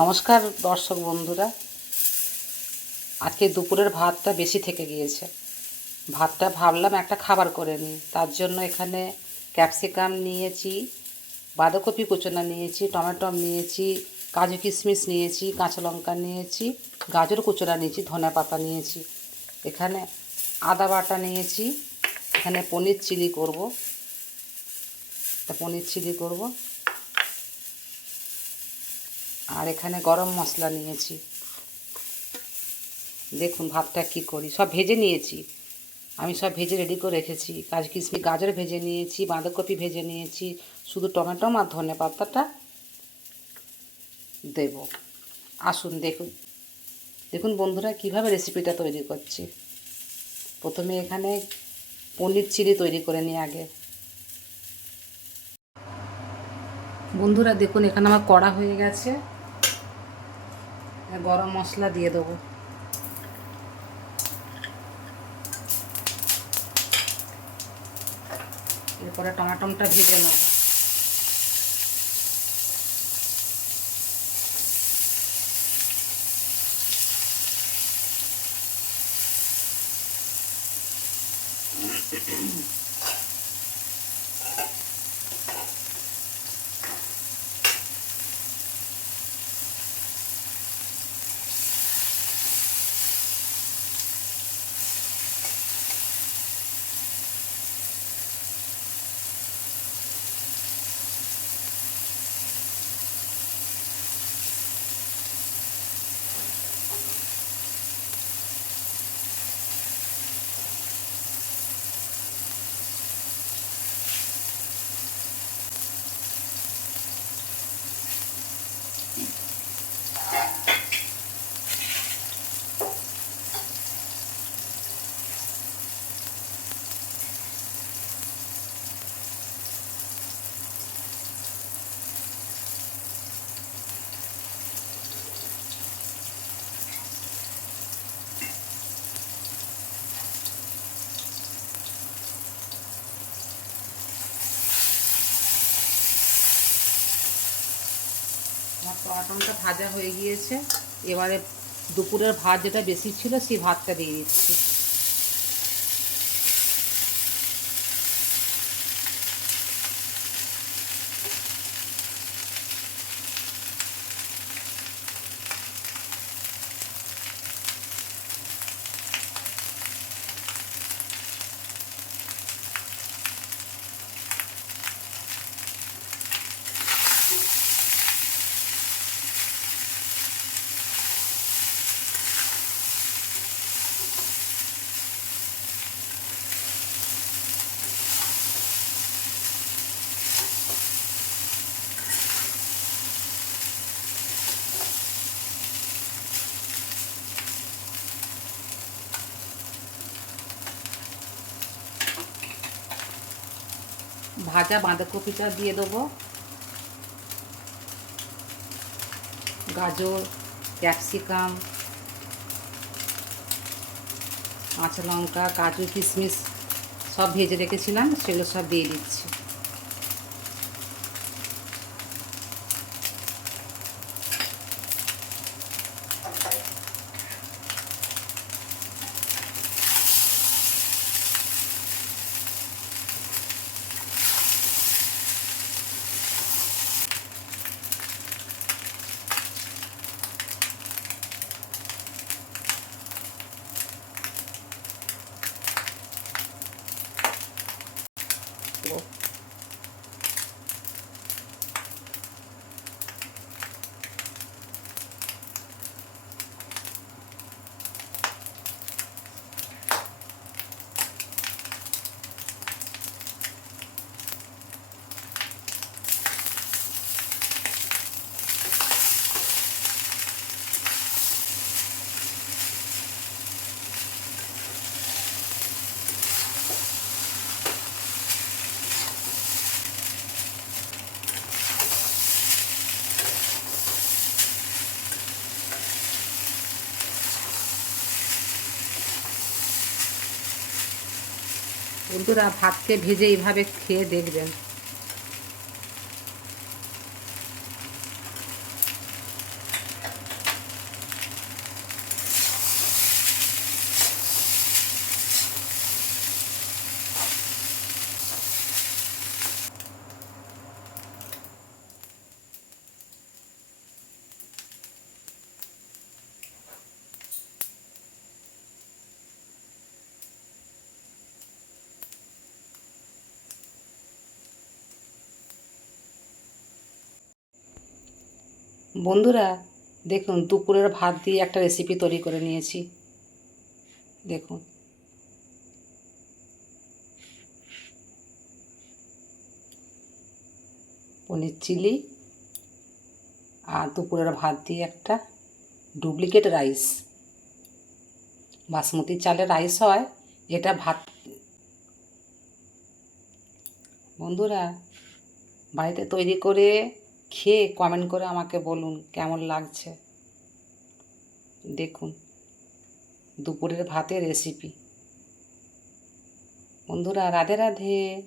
নমস্কার দর্শক বন্ধুরা। আজকে দুপুরের ভাতটা বেশি থেকে গিয়েছে। ভাতটা ভাবলাম একটা খাবার করে নিই, তার জন্য এখানে ক্যাপসিকাম নিয়েছি, বাঁধাকপি কুচোনা নিয়েছি, টমেটো নিয়েছি, কাজু কিশমিশ নিয়েছি, কাঁচা লঙ্কা নিয়েছি, গাজর কুচোনা নিয়েছি, ধনেপাতা নিয়েছি, এখানে আদা বাটা নিয়েছি, এখানে পনির চিলি করব, আর এখানে গরম মশলা নিয়েছি। দেখুন ভাতটা কি করি, সব ভেজে নিয়েছি, আমি সব ভেজে রেডি করে রেখেছি। কাজু কিশমিশ গাজর ভেজে নিয়েছি, বাঁধাকপি ভেজে নিয়েছি, শুধু টমেটো আর ধনে পাতাটা দেব। আসুন দেখুন দেখুন বন্ধুরা কীভাবে রেসিপিটা তৈরি করছি। প্রথমে এখানে পনির চিলি তৈরি করে নিই আগে। বন্ধুরা দেখুন এখানে আমার কড়া হয়ে গেছে, গরম মশলা দিয়ে দেবো। এরপরে টমাটোটা ভেজে নেব। আমার টমাটোটা ভাজা হয়ে গিয়েছে। এবারে দুপুরের ভাত যেটা বেশি ছিল সেই ভাতটা দিয়ে দিচ্ছি। ভাজা বাঁধাকপিটা দিয়ে দেবো, গাজর, ক্যাপসিকাম, কাঁচা লঙ্কা, কাজু কিশমিশ সব ভেজে রেখেছিলাম, সেগুলো সব দিয়ে দিচ্ছি। বন্ধুরা ভাতকে ভেজে এইভাবে খেয়ে দেখবেন। বন্ধুরা দেখুন, দুপুরের ভাত দিয়ে একটা রেসিপি তৈরি করে নিয়েছি। দেখুন, পনির চিলি আর দুপুরের ভাত দিয়ে একটা ডুপ্লিকেট রাইস। বাসমতি চালের রাইস হয়, এটা ভাত। বন্ধুরা, বাড়িতে তৈরি করে খেয়ে কমেন্ট করে আমাকে বলুন কেমন লাগছে। দেখুন, দুপুরের ভাতের রেসিপি। বন্ধুরা, রাধে রাধে।